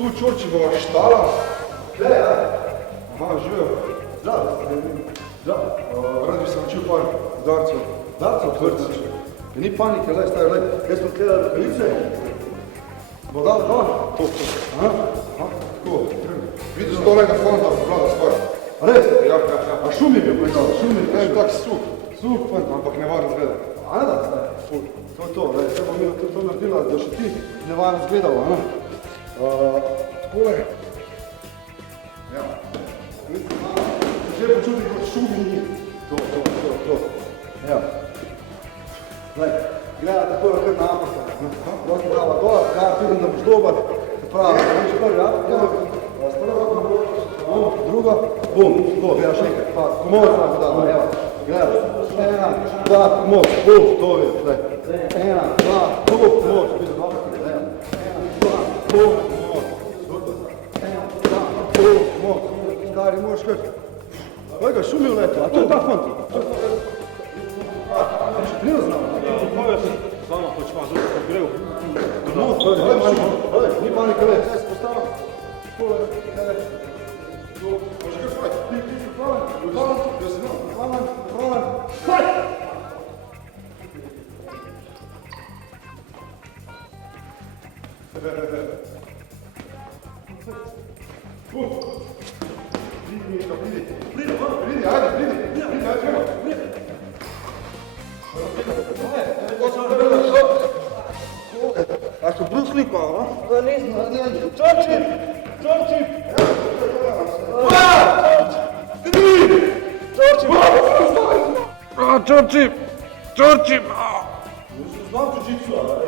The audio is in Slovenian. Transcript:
tu Čorčeva štala. Tle, ja. Aha, živijo. Zdrav. Zdrav. Rad bi se naučil par udarcev. Udarcev? Vrtič. Ni panike, lej, staj, lej. Jaz smo tle rokalice. Bo dal, dal. To. Aha, tako. Vidiš to lega fonta, vlada stvar. A res? Ja. A šum je bil prekal, šum je bil tak suh. Suh fant, ampak nevarno zgleda. A ne da, staj? To je to, lej, se bom mi to naredila, da še ti nevarno zgledal, a ne? Takole. Ja. Že počutim kot šumi. To. Ja. Glej, gleda tako je kar naposta. Dosti prava dole, kaj vidim, da boš dober. Se pravi, da boš prvi, ja? Druga, bum, to, ja še nekaj. Pa, komod sam dala, evo. Gleda, 1, 2, komod, bum, to je, gled. 1, 2, bum, komod, vidim dobro, gleda. 1, 2, bum, komod, super. 1, 2, bum, komod. Stari, moraš kaj. Gleda ga, šumi v letu, a to je ta fant. Ni znamo. Sama počma, zelo sem grev. Ni panike, le, zdaj se postavim. Takole, ne. Može kaj fajt? Ti si praven, jaz sem praven. Fajt! Pridi, ajde, a što brusliko, a? Pa nismo. Čorčip! Čorčip! Znam jiu-jitsu, a?